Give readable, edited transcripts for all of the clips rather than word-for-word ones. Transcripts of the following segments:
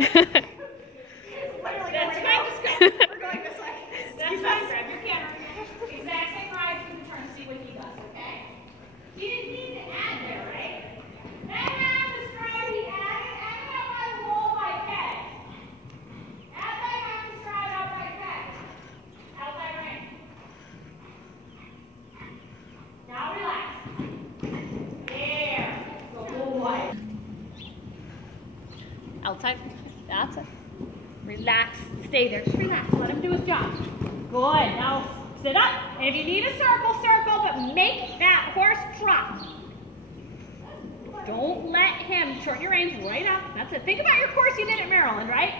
That's right. We're going this way. That's fine. Grab your camera. Exact same ride. You can turn and see what he does, okay? He didn't need to add there, right? That half the stride he added, add that by roll by peg. Add that half the stride out by peg. Outside rein. Now relax. There. Good boy. Outside. That's it. Relax. Stay there. Just relax. Let him do his job. Good. Now sit up. And if you need a circle, circle, but make that horse trot. Don't let him shorten your reins right up. That's it. Think about your course you did at Maryland, right?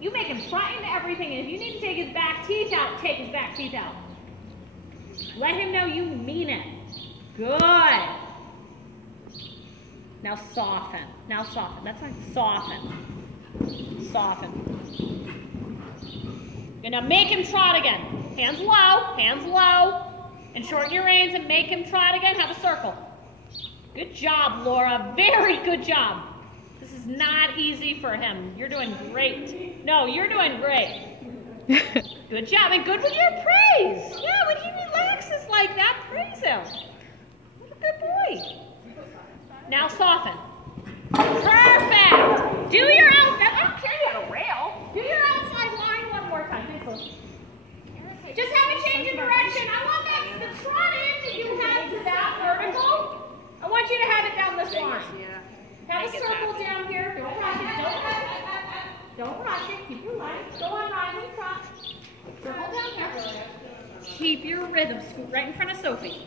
You make him trot into everything, and if you need to take his back teeth out, take his back teeth out. Let him know you mean it. Good. Now soften. Now soften. That's right. Soften. Soften. And now make him trot again. Hands low. Hands low. And shorten your reins and make him trot again. Have a circle. Good job, Laura. Very good job. This is not easy for him. You're doing great. No, you're doing great. Good job. And good with your praise. Yeah, when he relaxes like that, praise him. What a good boy. Now soften. Perfect. Do your outside. I don't care you had a rail. Do your outside line one more time. Just have a change in direction. I want that the trot in that you had to that vertical. I want you to have it down this line. Have a circle down here. Don't rush it. Don't rush it. Don't rush it. Keep your line. Go on rising trot. Circle down here. Keep your rhythm. Scoot right in front of Sophie.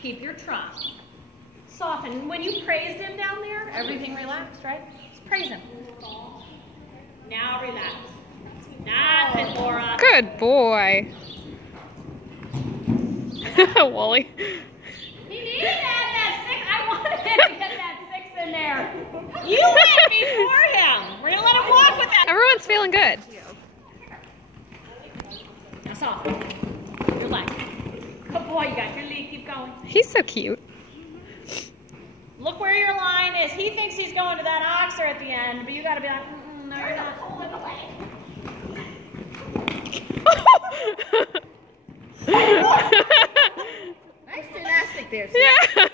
Keep your trot. Soften. When you praised him down there, everything relaxed, right? Just praise him. Now relax. That's it, Laura. Good boy. Wally. He needed that 6. I wanted him to get that 6 in there. You went before him. We're going to let him walk with that. Everyone's feeling good. Now soften. Your leg. Good boy. You got your lead. Keep going. He's so cute. Look where your line is. He thinks he's going to that oxer at the end, but you got to be like, no, you're not pulling away. Nice gymnastic there. Yeah. Good,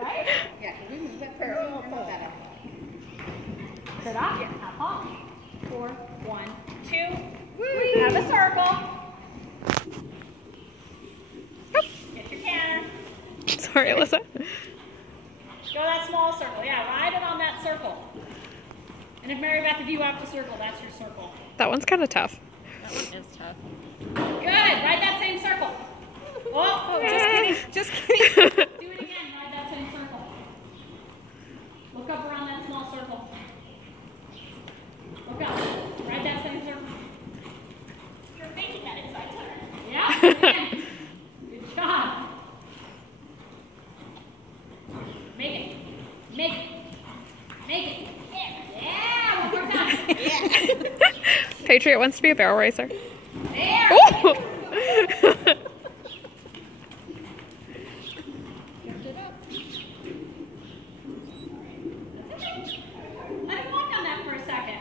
right? Yeah, we move that parallel. Pull that up. Sit up. Yeah. Hop off. 4, 1, 2. Woo. Have a circle. Get your canter. Sorry, Alyssa. Go that small circle. Yeah, ride it on that circle. And if Mary Beth, if you have to circle, that's your circle. That one's kind of tough. That one is tough. Good. Ride that same circle. Oh, Just kidding. Just kidding. do it again. Ride that same circle. Look up around that small circle. Look up. Ride that same circle. You're making that inside turn. Yeah. Again. Good job. Make it. Make it. Make it. Yeah. One more time. Yeah. Patriot wants to be a barrel racer. There. Ooh. Lift it up. Let him walk on that for a second.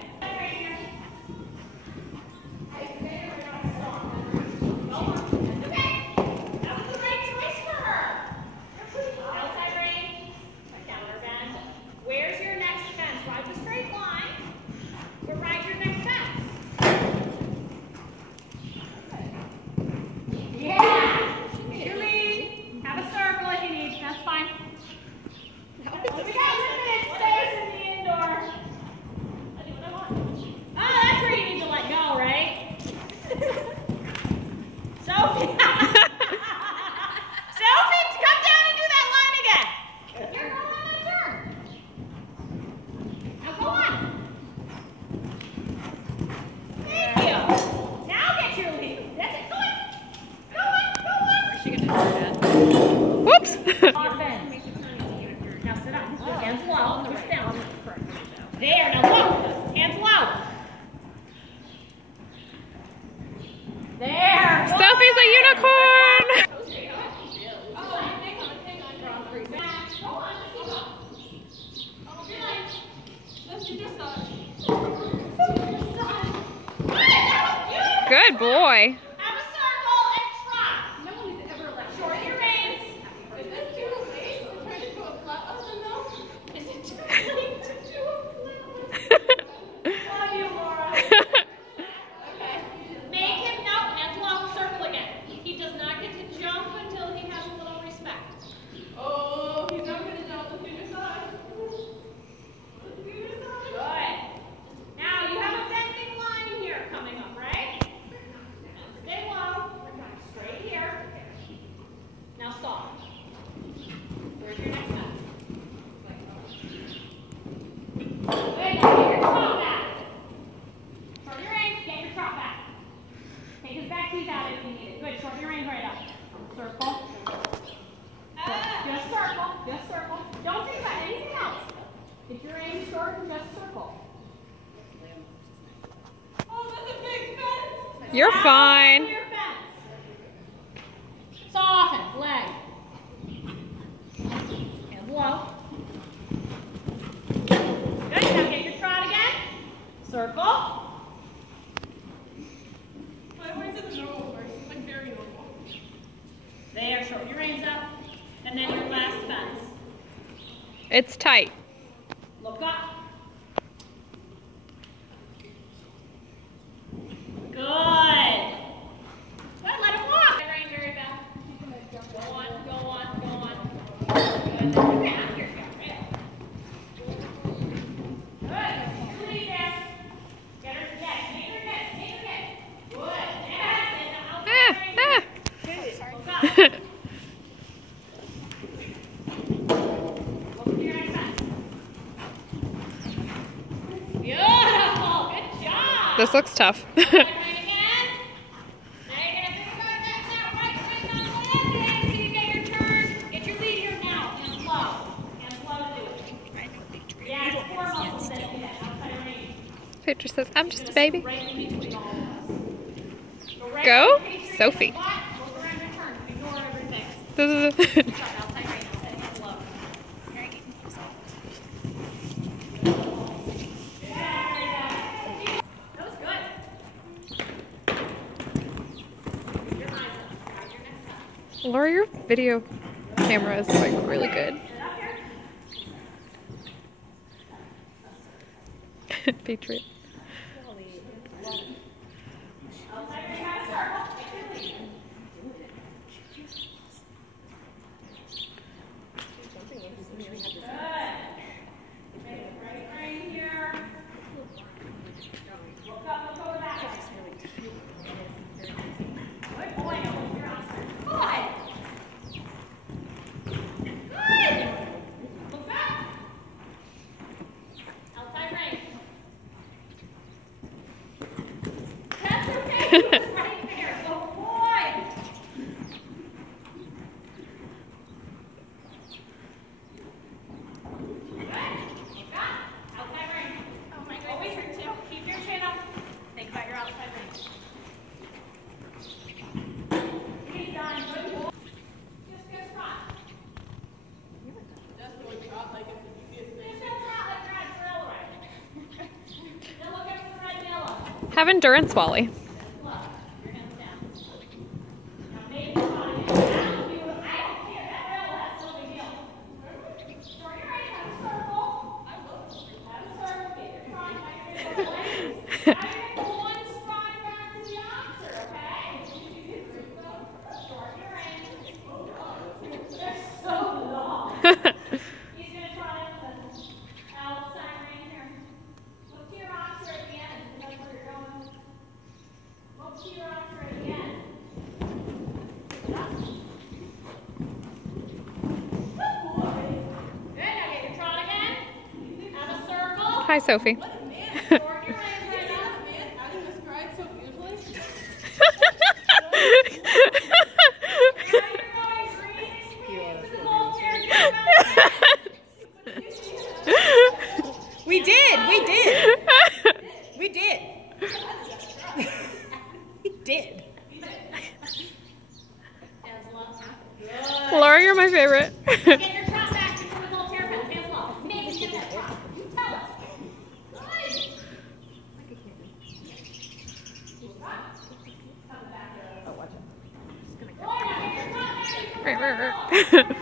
That was the right choice for her. Outside rein. Counter bend. Where's your next fence? Ride the straight line. But ride your next fence. Yeah! Your lead. Have a circle if you need. That's fine. We got limited space in the indoor. I do what I want. Oh, that's where you need to let go, right? Sophie! Sophie, come down and do that line again. You're going on that turn. Now go on. Thank you. Now get your lead. That's it. Go on. Go on. Go on. Where's she going to do that? Whoops. Often. Now sit up. Hands low. Push down. There. Now low. Hands low. There. Sophie's a unicorn. Go on. way. Have a circle and trot. No one's ever let shorten your reins. Is this too late to turn into a flat lesson though? Is it too late to do a flat lesson? Love you, Laura. Okay. Make him no hands long circle again. He does not get to jump until he has a little respect. Oh, he's not going to jump. Let's do your side. Let's do your side. Good. Now you have a bending line here coming up, right? Stay low. Straight here. Now stop. Where's your next step? Wait, get your trot back. Shorten your reins, get your trot back. Take his back teeth out if you need it. Good, shorten your reins right up. Circle. Just circle. Just circle. Don't think about anything else. Get your reins short and just circle. Oh, that's a big fence. You're fine. Your fence. Soften, leg. Hands low. Good, now get your trot again. Circle. My voice is normal first. It's like very normal. There, shorten your reins up. And then your last fence. It's tight. Look up. Good. Good, let him walk. Rein very fast. Go on, go on, go on. Good. Okay, I'm here. Good. You lead there. Get her to get. Make her get. Make her get. Good. Yes. And out the rein. Look up. Look to your next fence. Beautiful. Good job. This looks tough. Right again. Now you're gonna think about that right on the landing so you get your turn. Get your lead here now. And slow. And slow to do it. Yeah, it's four muscles that do that outside range. Picture says, I'm just a baby. Right in between all of us. right Go, in between Sophie. your butt, look around your turn. Ignore everything. This is Sorry, outside range. Outside hands low. That was good. Your eyes up. Try your next time. Laura, your video camera is like really good. Get up here. Patriot. Outside range, have a circle. Get your lead. Good. Make a right rein here. Look up, look over that way. Good boy, now look your outside. Good. Good. Look up. Outside rein. That's okay. He was right there. Good boy. Outside range. Oh my God. Always keep your chin up. Think about your outside range. He's done. Good boy. Just get trot. Just going trot like it's the easiest thing. Just get trot like you're at a drill right. Then look up to the red and yellow. Have endurance, Wally. Look. Your hands down. Now maybe trot again. I don't care. That rail has no big deal. Short your right. Have a circle. Have a circle. Get your trot. Now you're going to go legs. Now you're going to pull one spine back to the opposite, okay? Short your reins. They're so long. He's going to try the outside rein here. Look to your opposite at the end. That's where you're going. Look to your opposite at the end. Good up. Good boy. Good. Now get your trot again. Have a circle. Hi, Sophie. Short your reins right up. Man, how do you describe so beautifully? Now you're going green to the gold chair. We did. We did. We did. We did. Laura, you're my favorite. Get your trot back before the gold chair fence. Hands low. Maybe get that trot. You tell us. Good. Come back. Rrrt.